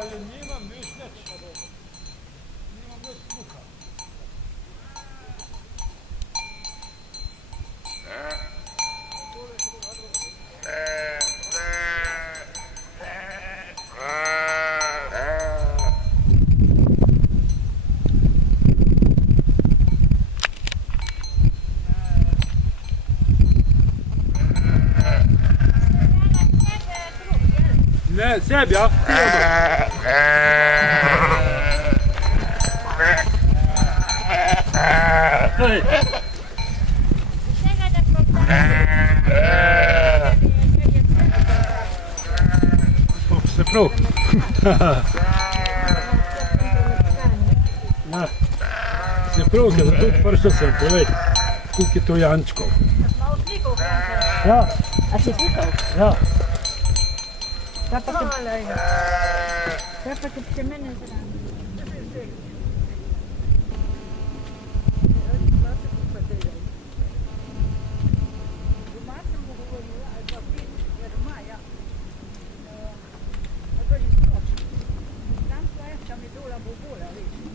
Nimam nič nič. Nimam nič sluha. Ne, sebi, ja? Hej. Kako se prav? Ja. Se prav, ker tudi prišel sem povedati, koliko je to Jančkov. Ja. A si slikal? Ja. Kaj pa te mene zraven? Doma sem mu govorila, ali pa pet, jer doma, ja. Ali pa že snoči. Tam pa je, tam je dola bo bola, veš.